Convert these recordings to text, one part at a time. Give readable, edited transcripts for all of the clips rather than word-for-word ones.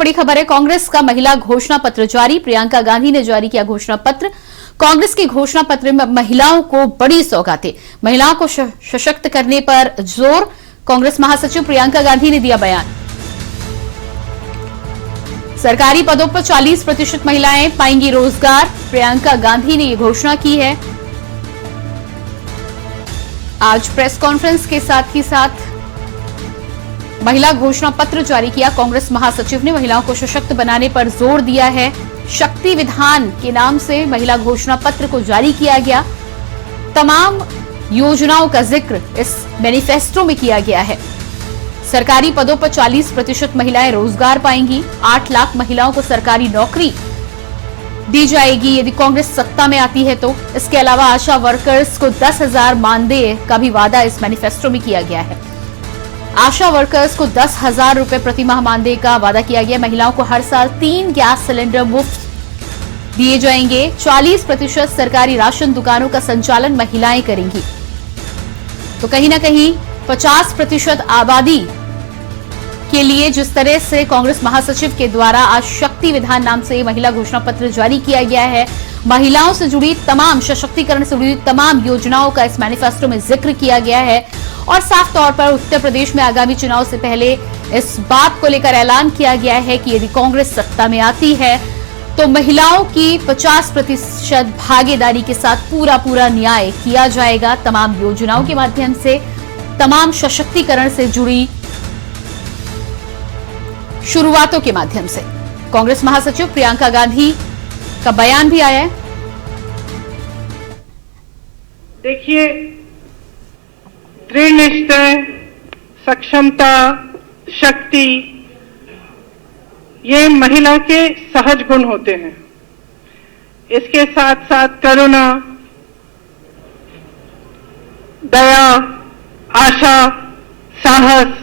बड़ी खबर है, कांग्रेस का महिला घोषणा पत्र जारी। प्रियंका गांधी ने जारी किया घोषणा पत्र। कांग्रेस की घोषणा पत्र में महिलाओं को बड़ी सौगातें, महिलाओं को सशक्त करने पर जोर। कांग्रेस महासचिव प्रियंका गांधी ने दिया बयान। सरकारी पदों पर 40% महिलाएं पाएंगी रोजगार। प्रियंका गांधी ने यह घोषणा की है। आज प्रेस कॉन्फ्रेंस के साथ ही साथ महिला घोषणा पत्र जारी किया। कांग्रेस महासचिव ने महिलाओं को सशक्त बनाने पर जोर दिया है। शक्ति विधान के नाम से महिला घोषणा पत्र को जारी किया गया। तमाम योजनाओं का जिक्र इस मैनिफेस्टो में किया गया है। सरकारी पदों पर 40% महिलाएं रोजगार पाएंगी। 8 लाख महिलाओं को सरकारी नौकरी दी जाएगी यदि कांग्रेस सत्ता में आती है तो। इसके अलावा आशा वर्कर्स को 10,000 मानदेय का भी वादा इस मैनिफेस्टो में किया गया है। आशा वर्कर्स को 10,000 रुपए प्रति माह मानदेय का वादा किया गया। महिलाओं को हर साल 3 गैस सिलेंडर मुफ्त दिए जाएंगे। 40% सरकारी राशन दुकानों का संचालन महिलाएं करेंगी। तो कहीं ना कहीं 50% आबादी के लिए जिस तरह से कांग्रेस महासचिव के द्वारा आज शक्ति विधान नाम से महिला घोषणा पत्र जारी किया गया है, महिलाओं से जुड़ी तमाम, सशक्तिकरण से जुड़ी तमाम योजनाओं का इस मैनिफेस्टो में जिक्र किया गया है। और साफ तौर पर उत्तर प्रदेश में आगामी चुनाव से पहले इस बात को लेकर ऐलान किया गया है कि यदि कांग्रेस सत्ता में आती है तो महिलाओं की 50% भागीदारी के साथ पूरा न्याय किया जाएगा। तमाम योजनाओं के माध्यम से, तमाम सशक्तिकरण से जुड़ी शुरुआतों के माध्यम से। कांग्रेस महासचिव प्रियंका गांधी का बयान भी आया है। देखिए, दृढ़ निश्चय, सक्षमता, शक्ति, ये महिला के सहज गुण होते हैं। इसके साथ साथ करुणा, दया, आशा, साहस,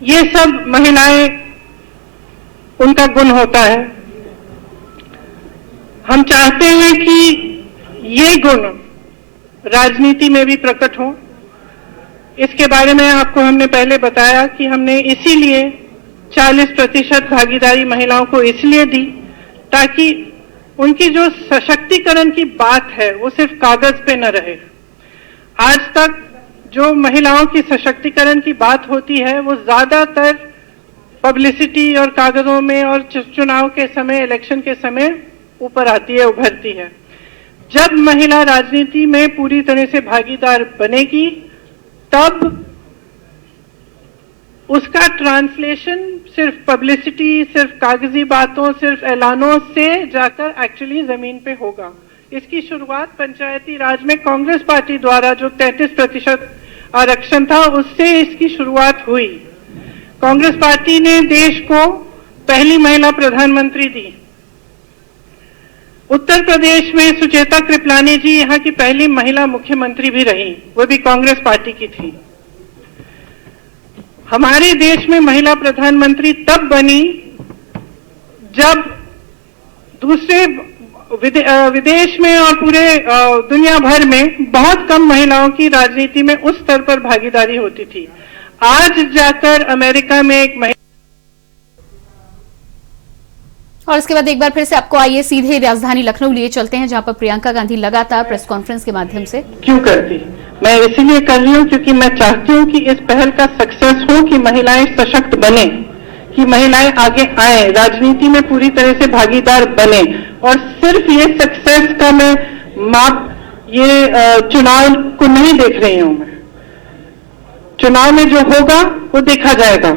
ये सब महिलाएं, उनका गुण होता है। हम चाहते हैं कि ये गुण राजनीति में भी प्रकट हो। इसके बारे में आपको हमने पहले बताया कि हमने इसीलिए 40% भागीदारी महिलाओं को इसलिए दी ताकि उनकी जो सशक्तिकरण की बात है वो सिर्फ कागज पे न रहे। आज तक जो महिलाओं की सशक्तिकरण की बात होती है वो ज्यादातर पब्लिसिटी और कागजों में और चुनाव के समय, इलेक्शन के समय ऊपर आती है, उभरती है। जब महिला राजनीति में पूरी तरह से भागीदार बनेगी तब उसका ट्रांसलेशन सिर्फ पब्लिसिटी, सिर्फ कागजी बातों, सिर्फ ऐलानों से जाकर एक्चुअली जमीन पे होगा। इसकी शुरुआत पंचायती राज में कांग्रेस पार्टी द्वारा जो 33% आरक्षण था उससे इसकी शुरुआत हुई। कांग्रेस पार्टी ने देश को पहली महिला प्रधानमंत्री दी। उत्तर प्रदेश में सुचेता कृपलानी जी यहाँ की पहली महिला मुख्यमंत्री भी रही, वो भी कांग्रेस पार्टी की थी। हमारे देश में महिला प्रधानमंत्री तब बनी जब दूसरे विदेश में और पूरे दुनिया भर में बहुत कम महिलाओं की राजनीति में उस स्तर पर भागीदारी होती थी। आज जाकर अमेरिका में एक महिला। और इसके बाद एक बार फिर से आपको आइए सीधे राजधानी लखनऊ लिए चलते हैं, जहां पर प्रियंका गांधी लगातार प्रेस कॉन्फ्रेंस के माध्यम से क्यों करती, मैं इसीलिए कर रही हूँ क्योंकि मैं चाहती हूँ कि इस पहल का सक्सेस हो, कि महिलाएं सशक्त बने, कि महिलाएं आगे आए, राजनीति में पूरी तरह से भागीदार बने। और सिर्फ ये सक्सेस का मैं माप ये चुनाव को नहीं देख रही हूँ। मैं चुनाव में जो होगा वो देखा जाएगा।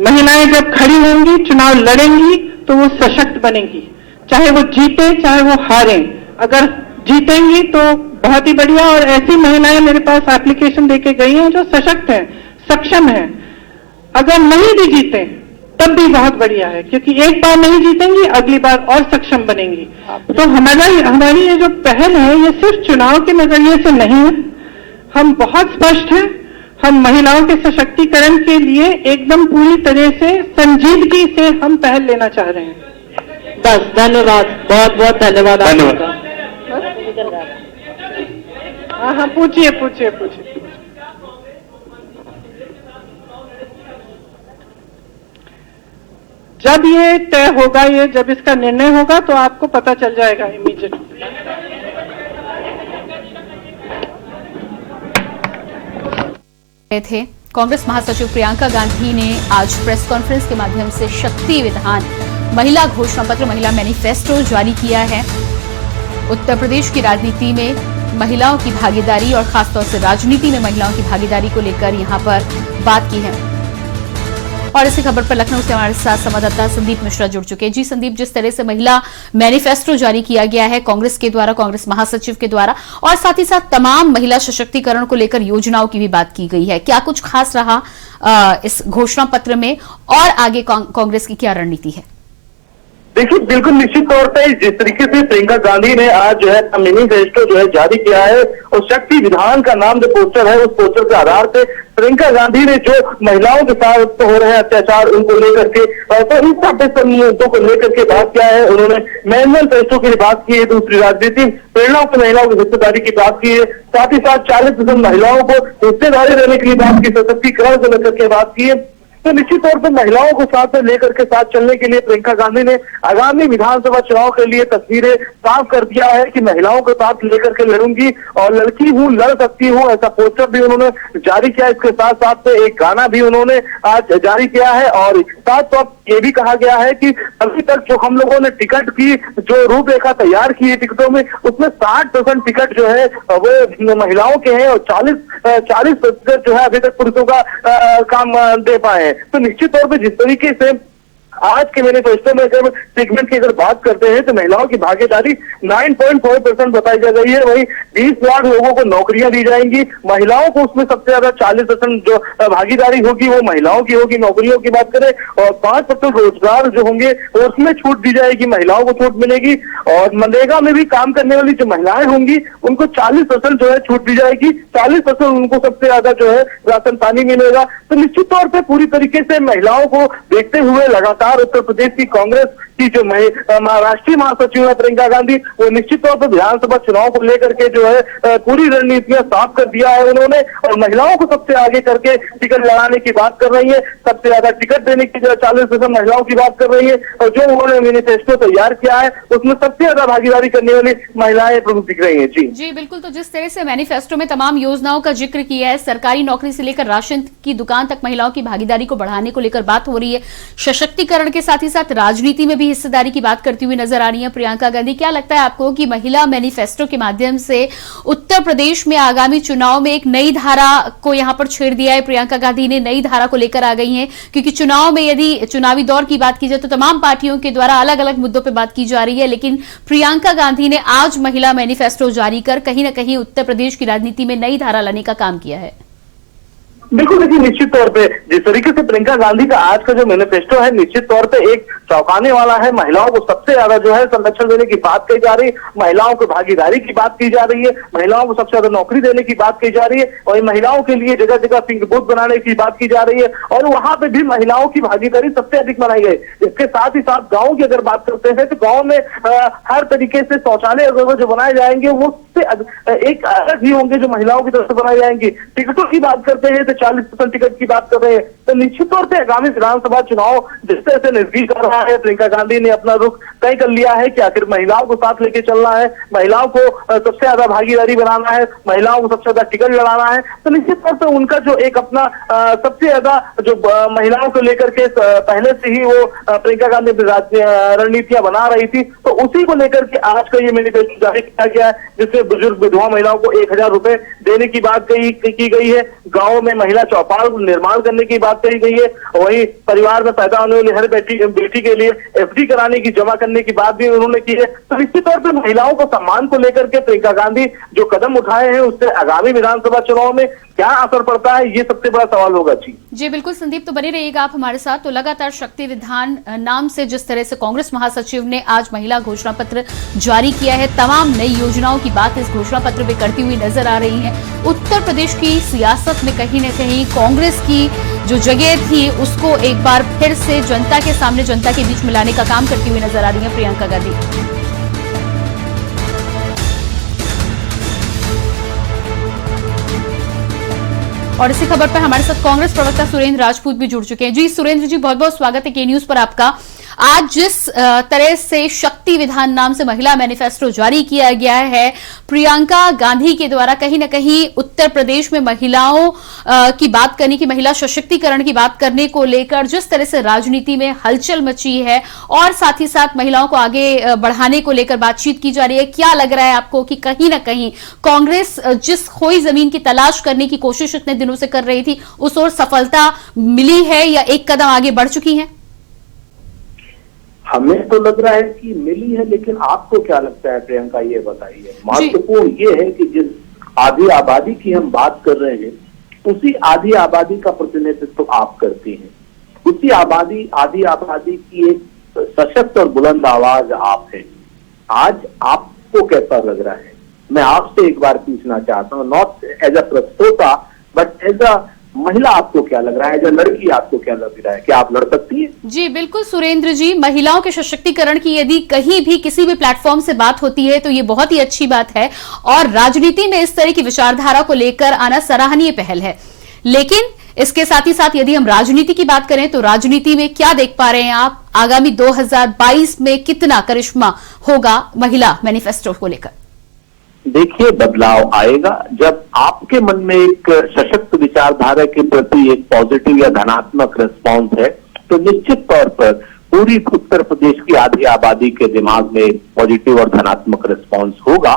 महिलाएं जब खड़ी होंगी, चुनाव लड़ेंगी तो वो सशक्त बनेंगी, चाहे वो जीते चाहे वो हारे। अगर जीतेंगी तो बहुत ही बढ़िया, और ऐसी महिलाएं मेरे पास एप्लीकेशन देके गई हैं जो सशक्त हैं, सक्षम हैं। अगर नहीं भी जीते तब भी बहुत बढ़िया है, क्योंकि एक बार नहीं जीतेंगी, अगली बार और सक्षम बनेंगी। तो हमारी ये जो पहल है ये सिर्फ चुनाव के नजरिए से नहीं है। हम बहुत स्पष्ट हैं, हम महिलाओं के सशक्तिकरण के लिए एकदम पूरी तरह से संजीदगी से हम पहल लेना चाह रहे हैं। बस, धन्यवाद, बहुत बहुत धन्यवाद। हाँ, पूछिए। जब ये तय होगा, ये जब इसका निर्णय होगा तो आपको पता चल जाएगा इमीडिएट। थे कांग्रेस महासचिव प्रियंका गांधी ने आज प्रेस कॉन्फ्रेंस के माध्यम से शक्ति विधान महिला घोषणा पत्र, महिला मैनिफेस्टो जारी किया है। उत्तर प्रदेश की राजनीति में महिलाओं की भागीदारी और खासतौर से राजनीति में महिलाओं की भागीदारी को लेकर यहां पर बात की है। और इसी खबर पर लखनऊ से हमारे साथ संवाददाता संदीप मिश्रा जुड़ चुके हैं। जी संदीप, जिस तरह से महिला मैनिफेस्टो जारी किया गया है कांग्रेस के द्वारा, कांग्रेस महासचिव के द्वारा, और साथ ही साथ तमाम महिला सशक्तिकरण को लेकर योजनाओं की भी बात की गई है, क्या कुछ खास रहा इस घोषणा पत्र में और आगे कांग्रेस की क्या रणनीति है? देखिए, बिल्कुल निश्चित तौर पे जिस तरीके से प्रियंका गांधी ने आज जो है मैनिफेस्टो जो है जारी किया है, और शक्ति विधान का नाम जो पोस्टर है, उस पोस्टर के आधार पे प्रियंका गांधी ने जो महिलाओं के साथ हो रहे अत्याचार उनको लेकर के, तो इन सब मुद्दों को लेकर के बात किया है। उन्होंने मैनिफेस्टो की बात की है, दूसरी राजनीति प्रेरणाओं से महिलाओं की हिस्सेदारी की बात की है, साथ ही साथ 40% महिलाओं को हिस्सेदारी देने के लिए बात की, सशक्तिकरण को लेकर के बात की है। तो निश्चित तौर पर महिलाओं को साथ में लेकर के साथ चलने के लिए प्रियंका गांधी ने आगामी विधानसभा चुनाव के लिए तस्वीरें साफ कर दिया है कि महिलाओं को साथ लेकर के लड़ूंगी और लड़की हूं, लड़ सकती हूं, ऐसा पोस्टर भी उन्होंने जारी किया। इसके साथ साथ एक गाना भी उन्होंने आज जारी किया है, और साथ साथ ये भी कहा गया है कि अभी तक जो हम लोगों ने टिकट की जो रूपरेखा तैयार की है टिकटों में, उसमें 60% टिकट जो है वो महिलाओं के हैं, और 40% जो है अभी तक पुरुषों का काम दे पाए। तो निश्चित तौर पे जिस तरीके से आज के मैनिफेस्टो में अगर सेगमेंट की अगर बात करते हैं तो महिलाओं की भागीदारी 9.4% बताई जा रही है। वहीं 20 लाख लोगों को नौकरियां दी जाएंगी, महिलाओं को उसमें सबसे ज्यादा 40% जो भागीदारी होगी वो महिलाओं की होगी, नौकरियों की बात करें, और 5% रोजगार जो होंगे उसमें छूट दी जाएगी, महिलाओं को छूट मिलेगी। और मनरेगा में भी काम करने वाली जो महिलाएं होंगी उनको 40% जो है छूट दी जाएगी, 40% उनको सबसे ज्यादा जो है राशन पानी मिलेगा। तो निश्चित तौर पर पूरी तरीके से महिलाओं को देखते हुए लगातार उत्तर प्रदेश की कांग्रेस की जो राष्ट्रीय महासचिव है प्रियंका गांधी, वो निश्चित तौर पर विधानसभा चुनाव को लेकर के जो है पूरी रणनीतियां साफ कर दिया है उन्होंने, और महिलाओं को सबसे आगे करके टिकट लड़ाने की बात कर रही है, सबसे ज्यादा टिकट देने की जो 40% महिलाओं की बात कर रही है, और जो उन्होंने मैनिफेस्टो तैयार किया है उसमें सबसे ज्यादा भागीदारी करने वाली महिलाएं प्रमुख दिख रही है। जी बिल्कुल। तो जिस तरह से मैनिफेस्टो में तमाम योजनाओं का जिक्र किया है, सरकारी नौकरी से लेकर राशन की दुकान तक महिलाओं की भागीदारी को बढ़ाने को लेकर बात हो रही है, सशक्तिकरण के साथ ही साथ राजनीति में भी हिस्सेदारी की बात करती हुई नजर आ रही है प्रियंका गांधी। क्या लगता है आपको कि महिला मैनिफेस्टो के माध्यम से उत्तर प्रदेश में आगामी चुनाव में एक नई धारा को यहां पर छेड़ दिया है? प्रियंका गांधी ने नई धारा को लेकर आ गई हैं, क्योंकि चुनाव में यदि चुनावी दौर की बात की जाए तो तमाम पार्टियों के द्वारा अलग अलग मुद्दों पर बात की जा रही है, लेकिन प्रियंका गांधी ने आज महिला मैनिफेस्टो जारी कर कहीं ना कहीं उत्तर प्रदेश की राजनीति में नई धारा लाने का काम किया है। बिल्कुल, देखिए निश्चित तौर पे जिस तरीके से प्रियंका गांधी का आज का जो मैनिफेस्टो है निश्चित तौर पे एक चौंकाने वाला है। महिलाओं को सबसे ज्यादा जो है संरक्षण देने की बात कही जा रही है, महिलाओं को भागीदारी की बात की जा रही है, महिलाओं को सबसे ज्यादा नौकरी देने की बात कही जा रही है, और महिलाओं के लिए जगह जगह पिंक बूथ बनाने की बात की जा रही है, और वहां पे भी महिलाओं की भागीदारी सबसे अधिक बनाई गई। इसके साथ ही साथ गाँव की अगर बात करते हैं तो गाँव में हर तरीके से शौचालय जो बनाए जाएंगे वो एक अलग ही होंगे जो महिलाओं की तरफ से बनाए जाएंगे। टिकटों की बात करते हैं तो 40% टिकट की बात कर रहे हैं। तो निश्चित तौर पे आगामी विधानसभा चुनाव जिस तरह से नजदीक आ रहा है, प्रियंका गांधी ने अपना रुख तय कर लिया है कि आखिर महिलाओं को साथ लेके चलना है, महिलाओं को सबसे ज्यादा भागीदारी बनाना है, महिलाओं को सबसे ज्यादा टिकट लड़ाना है। तो निश्चित तौर पर उनका जो एक अपना सबसे ज्यादा जो महिलाओं को लेकर के पहले से ही वो प्रियंका गांधी रणनीतियां बना रही थी, तो उसी को लेकर के आज का ये मैनिफेस्टो जारी किया गया है, जिसमें बुजुर्ग विधवा महिलाओं को 1000 रुपए देने की बात की गई है, गाँव में महिला चौपाल निर्माण करने की बात कही गई है, वहीं परिवार में पैदा होने वाली हर बेटी के लिए एफडी कराने की, जमा करने की बात भी उन्होंने की है। तो निश्चित तौर पर महिलाओं को सम्मान को लेकर के प्रियंका गांधी जो कदम उठाए हैं उससे आगामी विधानसभा चुनाव में क्या असर पड़ता है, ये सबसे बड़ा सवाल होगा। जी बिल्कुल संदीप, तो बने रहिएगा आप हमारे साथ। तो लगातार शक्ति विधान नाम से जिस तरह से कांग्रेस महासचिव ने आज महिला घोषणा पत्र जारी किया है, तमाम नई योजनाओं की बात इस घोषणा पत्र में करती हुई नजर आ रही है। उत्तर प्रदेश की सियासत में कहीं न कहीं कांग्रेस की जो जगह थी उसको एक बार फिर से जनता के सामने, जनता के बीच में लाने का काम करती हुई नजर आ रही है प्रियंका गांधी। और इसी खबर पर हमारे साथ कांग्रेस प्रवक्ता सुरेंद्र राजपूत भी जुड़ चुके हैं। जी सुरेंद्र जी, बहुत बहुत स्वागत है के न्यूज पर आपका। आज जिस तरह से शक्ति विधान नाम से महिला मैनिफेस्टो जारी किया गया है प्रियंका गांधी के द्वारा, कहीं ना कहीं उत्तर प्रदेश में महिलाओं की बात करने की, महिला सशक्तिकरण की बात करने को लेकर जिस तरह से राजनीति में हलचल मची है और साथ ही साथ महिलाओं को आगे बढ़ाने को लेकर बातचीत की जा रही है, क्या लग रहा है आपको कि कहीं ना कहीं कांग्रेस जिस खोई जमीन की तलाश करने की कोशिश इतने दिनों से कर रही थी उस ओर सफलता मिली है या एक कदम आगे बढ़ चुकी है? हमें तो लग रहा है कि मिली है, लेकिन आपको क्या लगता है प्रियंका, ये बताइए। महत्वपूर्ण ये है कि जिस आधी आबादी की हम बात कर रहे हैं उसी आधी आबादी का प्रतिनिधित्व आप करती हैं, उसी आधी आबादी की एक सशक्त और बुलंद आवाज आप हैं। आज आपको कैसा लग रहा है? मैं आपसे एक बार पूछना चाहता हूँ, नॉट एज अ प्रस्तोता बट एज अ महिला, आपको क्या लग रहा है? एज अ लड़की आपको क्या लग रहा है? क्या आप लड़ सकती है? जी बिल्कुल सुरेंद्र जी, महिलाओं के सशक्तिकरण की यदि कहीं भी किसी भी प्लेटफॉर्म से बात होती है तो ये बहुत ही अच्छी बात है और राजनीति में इस तरह की विचारधारा को लेकर आना सराहनीय पहल है। लेकिन इसके साथ ही साथ यदि हम राजनीति की बात करें तो राजनीति में क्या देख पा रहे हैं आप? आगामी 2022 में कितना करिश्मा होगा महिला मैनिफेस्टो को लेकर? देखिए, बदलाव आएगा जब आपके मन में एक सशक्त विचारधारा के प्रति एक पॉजिटिव या धनात्मक रिस्पॉन्स है, तो निश्चित तौर पर पूरी उत्तर प्रदेश की आधी आबादी के दिमाग में पॉजिटिव और धनात्मक रिस्पॉन्स होगा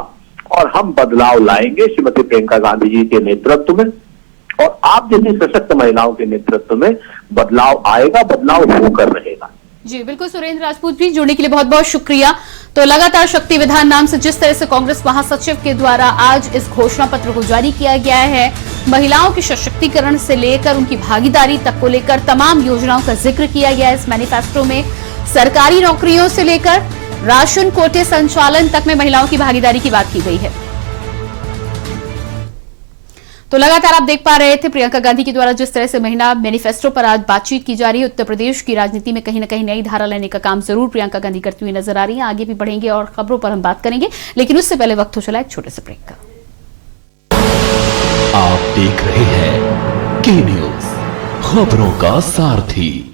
और हम बदलाव लाएंगे श्रीमती प्रियंका गांधी जी के नेतृत्व में और आप जैसी सशक्त महिलाओं के नेतृत्व में बदलाव आएगा, बदलाव होकर रहेगा। जी बिल्कुल सुरेंद्र राजपूत जी, जुड़ने के लिए बहुत बहुत शुक्रिया। तो लगातार शक्ति विधान नाम से जिस तरह से कांग्रेस महासचिव के द्वारा आज इस घोषणा पत्र को जारी किया गया है, महिलाओं के सशक्तिकरण से लेकर उनकी भागीदारी तक को लेकर तमाम योजनाओं का जिक्र किया गया है इस मैनिफेस्टो में। सरकारी नौकरियों से लेकर राशन कोटे संचालन तक में महिलाओं की भागीदारी की बात की गई है। तो लगातार आप देख पा रहे थे प्रियंका गांधी के द्वारा जिस तरह से महिला मैनिफेस्टो पर आज बातचीत की जा रही है। उत्तर प्रदेश की राजनीति में कहीं ना कहीं नई धारा लेने का काम जरूर प्रियंका गांधी करती हुई नजर आ रही है। आगे भी बढ़ेंगे और खबरों पर हम बात करेंगे, लेकिन उससे पहले वक्त हो चला एक छोटे से ब्रेक का। आप देख रहे हैं के न्यूज, खबरों का सारथी।